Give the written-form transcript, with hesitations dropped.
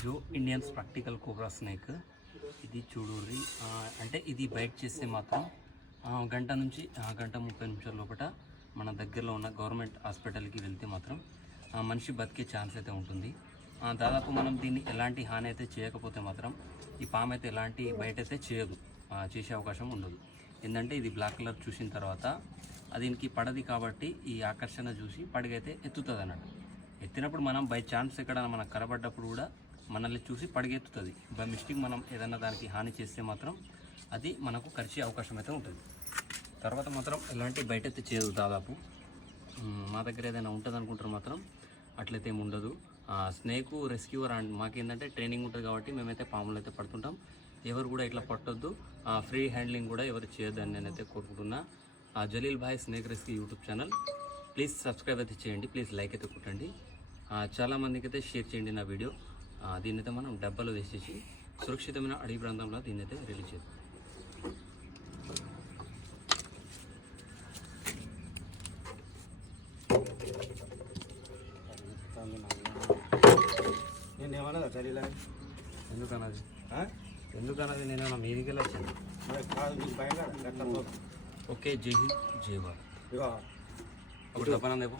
జో Indians practical cobra snake ఇది చూడుర్రి. అంటే ఇది బైట్ చేస్తే మాత్రం గంట నుంచి గంట 30 నిమిషాల లోపల మన దగ్గరలో ఉన్న గవర్నమెంట్ హాస్పిటల్కి వెళ్తే మాత్రం మనిషి బతికే ఛాన్స్ అయితే ఉంటుంది. దాదాపు మనం దీన్ని ఎలాంటి హాని అయితే చేయకపోతే మాత్రం ఈ పాము అయితే ఎలాంటి బయట అయితే చేయదు, చేసే అవకాశం ఉండదు. ఏంటంటే ఇది బ్లాక్ కలర్ చూసిన తర్వాత దీనికి పడది కాబట్టి ఈ ఆకర్షణ చూసి పడిగైతే ఎత్తుతుంది అన్నట్టు. ఎత్తినప్పుడు మనం బై ఛాన్స్ ఎక్కడైనా మనకు కనబడ్డప్పుడు కూడా మనల్ని చూసి పడిగెత్తుతుంది. బై మిస్టేక్ మనం ఏదైనా దానికి హాని చేస్తే మాత్రం అది మనకు కరిచే అవకాశం అయితే ఉంటుంది. తర్వాత మాత్రం ఎలాంటి బయట అయితే చేయదు. దాదాపు మా దగ్గర ఏదైనా ఉంటుంది అనుకుంటారు మాత్రం అట్లయితే ఏమి ఉండదు. స్నేక్ రెస్క్యూవర్ అండ్ మాకేంటంటే ట్రైనింగ్ ఉంటుంది కాబట్టి మేమైతే పాములు అయితే పడుతుంటాం. ఎవరు కూడా ఇట్లా పట్టొద్దు, ఫ్రీ హ్యాండ్లింగ్ కూడా ఎవరు చేయొద్దని నేనైతే కోరుకుంటున్నా. Jalil bhai snake rescue YouTube channel please subscribe అయితే చేయండి, ప్లీజ్ లైక్ అయితే కొట్టండి, చాలామందికి అయితే షేర్ చేయండి నా వీడియో. దీన్నైతే మనం డబ్బాలో వేసేసి సురక్షితమైన అడవి ప్రాంతంలో దీన్నైతే రిలీజ్ చేద్దాం. నేనేమన్నా చలిలా ఎందుకన్నది నేను మీదికి వెళ్ళొచ్చాను. ఓకే, జై హింద్, జై భారత్. ఇక అప్పుడు తప్పనందేపు